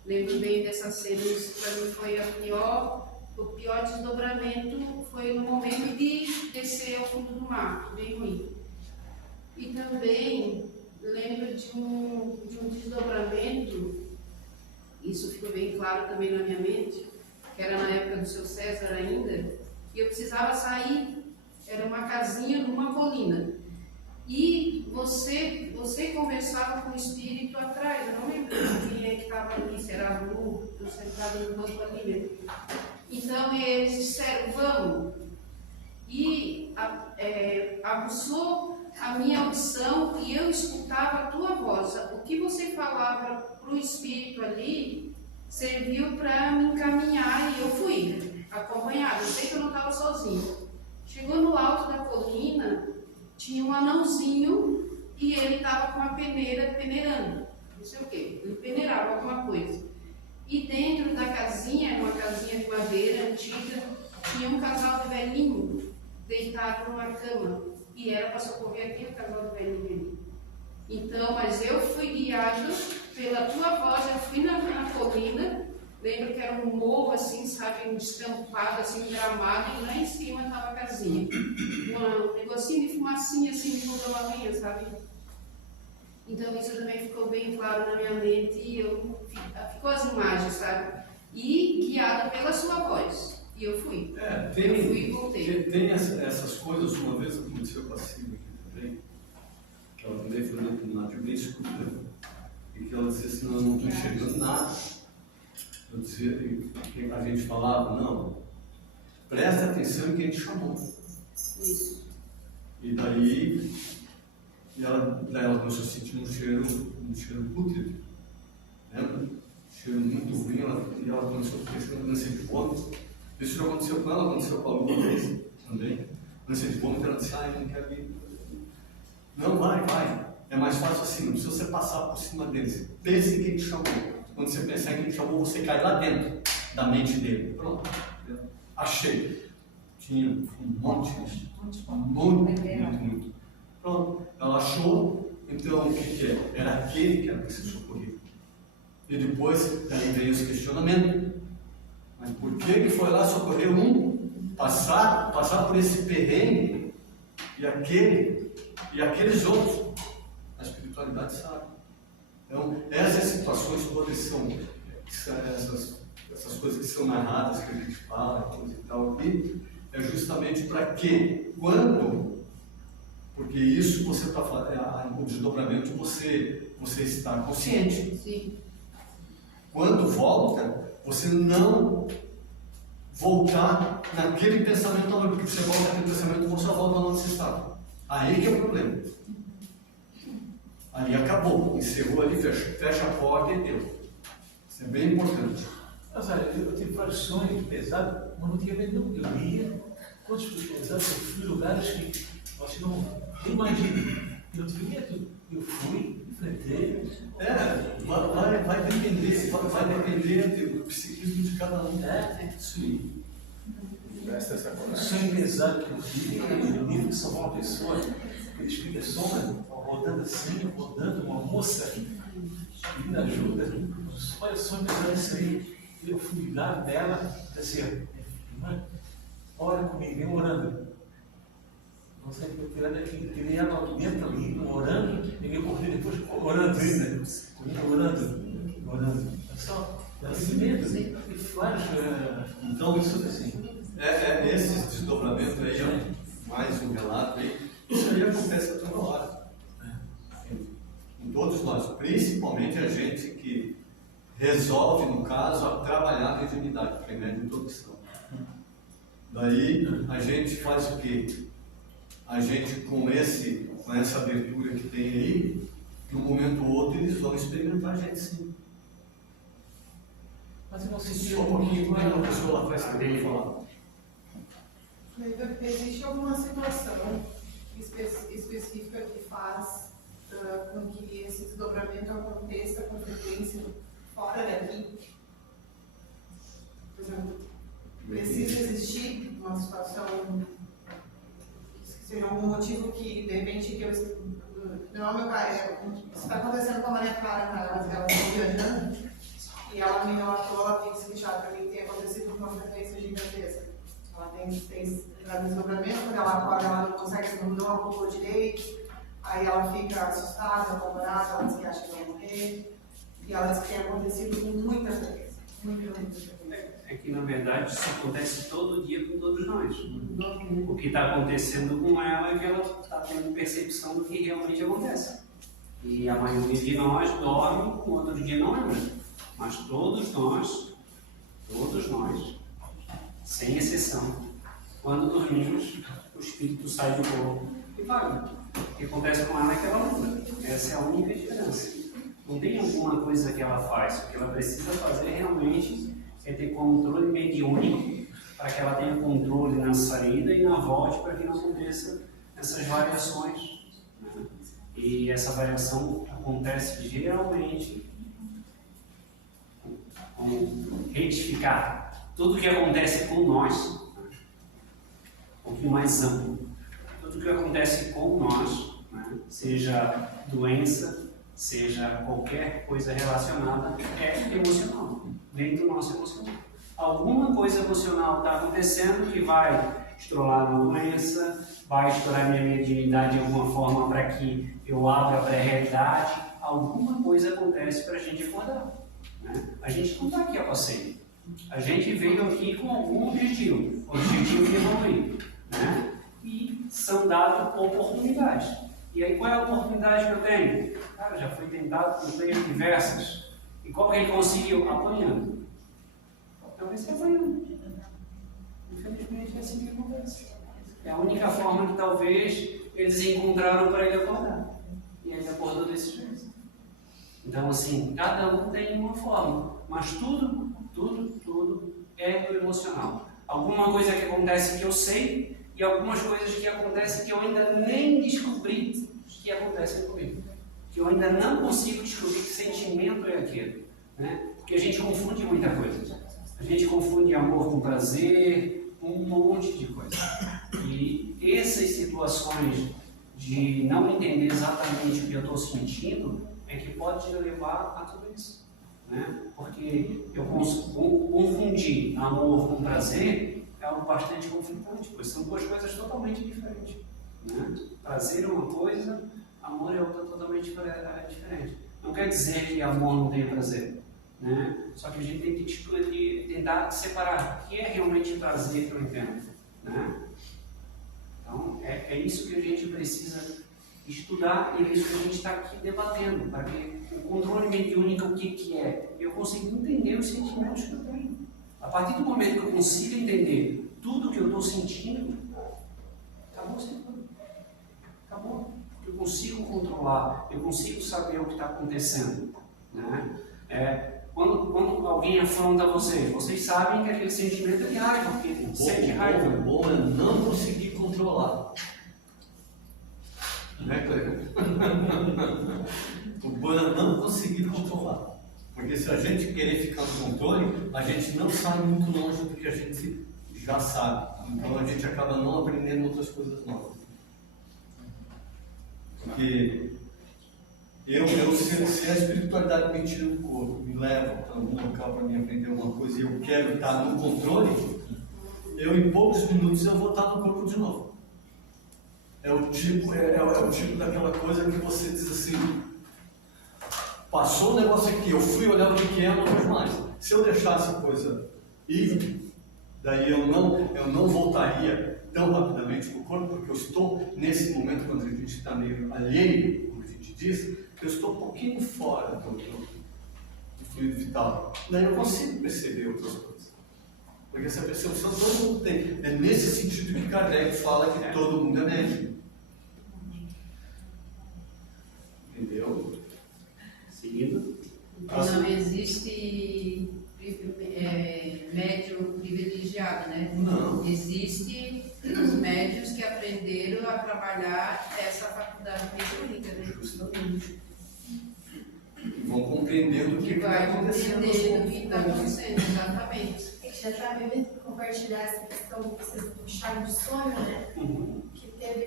Lembro bem dessa cena, isso para mim foi o pior desdobramento, foi no momento de descer ao fundo do mar, bem ruim. E também lembro de um desdobramento, isso ficou bem claro também na minha mente, que era na época do seu César ainda, e eu precisava sair, era uma casinha numa colina. E você conversava com o espírito atrás, eu não lembro quem é que estava ali, se era a Lu, eu sentado no banco ali mesmo. Então eles disseram, vamos. E aguçou a minha audição e eu escutava a tua voz. O que você falava para o espírito ali serviu para me encaminhar e eu fui acompanhada. Eu sei que eu não estava sozinha. Chegou no alto da colina, tinha um anãozinho e ele estava com uma peneira peneirando, não sei o que, ele peneirava alguma coisa. E dentro da casinha, uma casinha de madeira antiga, tinha um casal de velhinho deitado numa cama e era para socorrer aquele casal de velhinho ali. Então, mas eu fui guiado pela tua voz, eu fui na colina, lembro que era um morro assim, sabe, um descampado, assim, um gramado, e lá em cima estava a casinha. Um negocinho de fumacinha, assim, de fogo a lenha, sabe? Então isso também ficou bem claro na minha mente e ficou as imagens, sabe? E guiada pela sua voz. E eu fui. Eu fui e voltei. Tem essas coisas, uma vez aconteceu com a Silvia aqui também, que ela também foi no navio bem escuro, e que ela dizia assim, não estou enxergando nada. Eu dizia, e a gente falava, não, presta atenção em quem te chamou. Isso. E daí ela começou a sentir um cheiro pútrido, lembra? Um cheiro muito ruim, e ela começou a ter ânsia de vômito. Isso já aconteceu com ela, aconteceu com a Lua também. Ânsia de vômito, ela disse, eu não quero ir. Não, vai. É mais fácil assim, não precisa você passar por cima deles. Pense em quem te chamou. Quando você pensar em quem te chamou, você cai lá dentro da mente dele. Pronto. Achei. Tinha um monte. Muito. Pronto. Ela achou, então o que é? Era aquele que era para ser socorrido. E depois, daí veio esse questionamento. Mas por que ele foi lá socorrer passar por esse perrengue e aqueles outros? A espiritualidade sabe. Então, essas situações todas são essas coisas que são narradas, que a gente fala, coisa e tal aqui, é justamente para que, porque isso você está falando, o desdobramento você está consciente. Sim. Quando volta, você não voltar naquele pensamento, porque você volta naquele pensamento, você volta onde você estava. Aí que é o problema. Aí acabou, encerrou ali, fecha a porta e deu. Isso é bem importante. Mas olha, eu tive vários sonhos pesados, mas não tinha medo, eu ia. Quando fui pesado, eu fui em lugares que você não imagina, que não tinha medo. vai depender do psiquismo de cada um. Isso aí. Sou empresário que eu vi, ele livro de salvar uma pessoa, ele explica sombra, rodando assim, rodando uma moça, pedindo ajuda. Olha só, empresário, isso aí. Eu fui lá dela, assim, irmã, ora comigo, eu orando. Não sei o que eu queria ela dentro ali, orando, e eu corri depois orando ainda. Orando. Só, medo, e vários. Então, isso assim. Esses desdobramentos aí, ó, mais um relato aí, isso aí acontece a toda hora. Em todos nós, principalmente a gente que resolve, no caso, a trabalhar a mediunidade, primeiro de introdução. Daí a gente faz o quê? A gente, com essa abertura que tem aí, de um momento ou outro, eles vão experimentar a gente sim. Mas eu não sei Só um pouquinho, como é que a pessoa faz para ele falar? Existe alguma situação específica que faz com que esse desdobramento aconteça com frequência fora daqui? Por exemplo, precisa existir uma situação que seja algum motivo que, de repente, que eu... Não é o meu caso, está acontecendo com a Maria Clara, ela está viajando, e ela me relatou, ela disse que já para mim tem acontecido com uma frequência gigantesca. Ela tem desdobramento, quando ela acorda, ela não consegue, não acordou direito, aí ela fica assustada, apavorada, ela diz que acha que vai morrer, e ela diz que tem acontecido com muita frequência. É que, na verdade, isso acontece todo dia com todos nós. O que está acontecendo com ela é que ela está tendo percepção do que realmente acontece. E a maioria de nós dorme, o outro dia não lembra. Mas todos nós, sem exceção, quando dormimos, o espírito sai do corpo e vai. O que acontece com ela é que ela lembra. Essa é a única diferença. Não tem alguma coisa que ela faz. O que ela precisa fazer realmente é ter controle mediúnico para que ela tenha controle na saída e na volta para que não aconteça essas variações. Né? E essa variação acontece geralmente com retificar tudo que acontece com nós, um pouquinho mais amplo. Tudo que acontece com nós, né? Seja doença, seja qualquer coisa relacionada, é emocional, vem do nosso emocional. Alguma coisa emocional está acontecendo que vai estrolar uma doença, vai estourar minha mediunidade de alguma forma para que eu abra para a realidade. Alguma coisa acontece para a gente acordar. Né? A gente não está aqui a passeio. A gente veio aqui com algum objetivo, o objetivo de evoluir. Né? E são dadas oportunidades. E aí, qual é a oportunidade que eu tenho? Cara, já fui tentado por meios diversas. E qual que ele conseguiu? Apanhando. Então, vai ser apanhando. Infelizmente, é assim que acontece. É a única forma que talvez eles encontraram para ele acordar. E ele acordou desse jeito. Então, assim, cada um tem uma forma. Mas tudo é do emocional. Alguma coisa que acontece que eu sei, e algumas coisas que acontecem que eu ainda nem descobri que acontecem comigo. Que eu ainda não consigo descobrir que sentimento é aquele. Né? Porque a gente confunde muita coisa. A gente confunde amor com prazer, um monte de coisa. E essas situações de não entender exatamente o que eu estou sentindo é que pode levar a tudo isso. Né? Porque eu confundir amor com prazer é algo bastante conflitante, pois são duas coisas totalmente diferentes. Né? Prazer é uma coisa, amor é outra totalmente diferente. Não quer dizer que amor não tenha prazer, né? Só que a gente tem que tentar separar o que é realmente prazer que eu entendo. Né? Então, é isso que a gente precisa estudar e é isso que a gente está aqui debatendo, para que o controle mediúnico, o que é? Eu consigo entender os sentimentos que eu tenho. A partir do momento que eu consigo entender tudo que eu estou sentindo, acabou tudo. Acabou. Eu consigo controlar, eu consigo saber o que está acontecendo. Né? Quando alguém afronta vocês sabem que aquele sentimento é de raiva, porque sente raiva. O bom é não conseguir controlar. Né, Cleber? O bom é não conseguir controlar. Porque se a gente querer ficar no controle, a gente não sai muito longe do que a gente já sabe. Então a gente acaba não aprendendo outras coisas novas. Porque se a espiritualidade me tira do corpo, me leva para algum local para me aprender alguma coisa e eu quero estar no controle, em poucos minutos eu vou estar no corpo de novo. É o tipo daquela coisa que você diz assim, passou o negócio aqui, eu fui olhar o que é, não vejo mais. Se eu deixasse a coisa ir, daí eu não voltaria tão rapidamente para o corpo, porque eu estou nesse momento, quando a gente está meio alheio, como a gente diz, eu estou um pouquinho fora do fluido vital. Daí eu consigo perceber outras coisas. Porque essa percepção todo mundo tem. É nesse sentido que Kardec fala que todo mundo é médium. Entendeu? Seguindo. Não existe médium privilegiado, né? Não. Existe os médios que aprenderam a trabalhar essa faculdade mediúnica, né? Justamente. Vão compreendendo o que está vai acontecendo. compreendendo o que está acontecendo, exatamente. É que já está vivendo compartilhar essa questão que vocês puxaram de sonho, né?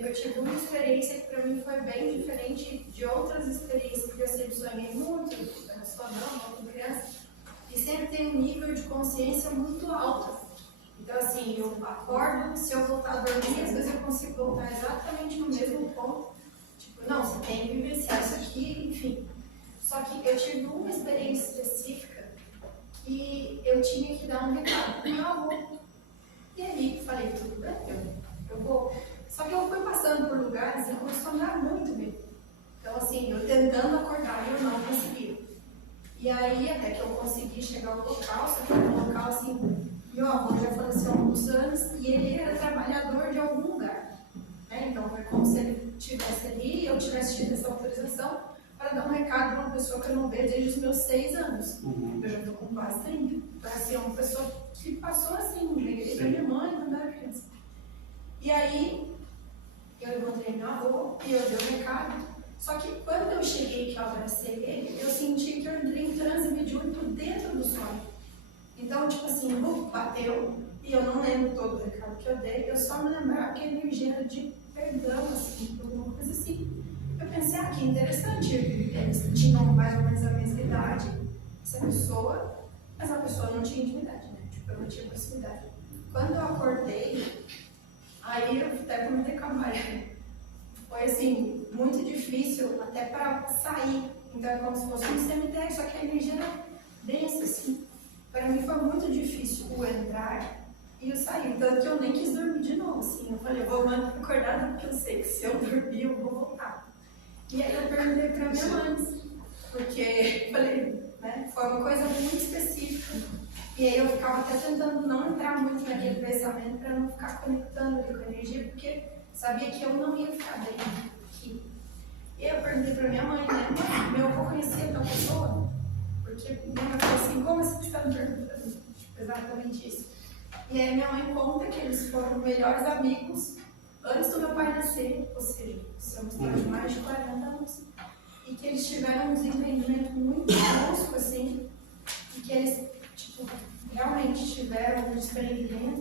Eu tive uma experiência que para mim foi bem diferente de outras experiências, porque eu sempre sonhei muito, eu não sou não, com criança, e sempre tem um nível de consciência muito alto. Então, assim, eu acordo, se eu voltar a dormir, às vezes eu consigo voltar exatamente no mesmo ponto. Tipo, não, você tem que vivenciar isso aqui, enfim. Só que eu tive uma experiência específica que eu tinha que dar um recado pro meu avô. E aí, falei, tudo bem, eu vou. Só que eu fui passando por lugares e começou a sonhar muito mesmo. Então, assim, eu tentando acordar e eu não conseguia. E aí, até que eu consegui chegar ao local, só que no local, assim, meu avô já faleceu há alguns anos e ele era trabalhador de algum lugar. Né? Então, foi como se ele estivesse ali e eu tivesse tido essa autorização para dar um recado para uma pessoa que eu não vejo desde os meus 6 anos. Eu já estou com quase 30. Então, assim, é uma pessoa que passou assim, na igreja da minha mãe quando eu era criança. E aí, eu encontrei meu avô e eu dei o recado. Só que quando eu cheguei, que eu abracei ele, eu senti que eu entrei em transe mediúnico dentro do sonho. Então, tipo assim, bateu e eu não lembro todo o recado que eu dei, eu só me lembrava que a energia era de perdão, assim, alguma coisa assim. Eu pensei, que interessante, eles tinham mais ou menos a mesma idade, essa pessoa, mas a pessoa não tinha intimidade, né? Tipo, eu não tinha proximidade. Quando eu acordei, aí eu até comentei com a Maria, foi assim, muito difícil até para sair. Então é como se fosse um cemitério, só que a energia era densa, assim. Para mim foi muito difícil o entrar e o sair. Tanto que eu nem quis dormir de novo, assim. Eu falei, eu vou manter acordada porque eu sei que se eu dormir eu vou voltar. E aí eu perguntei para minha mãe, porque falei, né, foi uma coisa muito específica. E aí eu ficava até tentando não entrar muito naquele pensamento para não ficar conectando ali com a energia, porque sabia que eu não ia ficar bem aqui. E aí eu perguntei para minha mãe, né, mãe, meu avô conhecia tal pessoa? Porque minha mãe falou assim, como você está me perguntando? Tipo, exatamente isso. E aí minha mãe conta que eles foram melhores amigos antes do meu pai nascer, ou seja, somos de mais de 40 anos. E que eles tiveram um desentendimento muito brusco, assim, e que eles, tipo, realmente tiveram um desprendimento,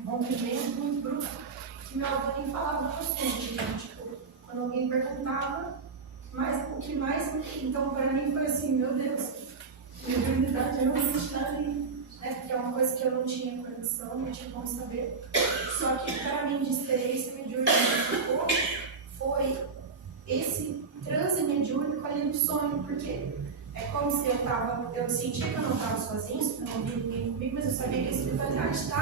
um rompimento muito brusco, que meu avô nem falava do assunto, né? Tipo, quando alguém perguntava, mas o que mais, então para mim foi assim, meu Deus, minha verdade realmente está ali. Porque é uma coisa que eu não tinha conexão, não tinha como saber. Só que para mim, de experiência mediúnica que ficou, foi esse transe mediúnico ali no sonho, porque é como se eu sentia que eu não estava sozinha, que eu não via ninguém comigo, mas eu sabia que a espiritualidade estava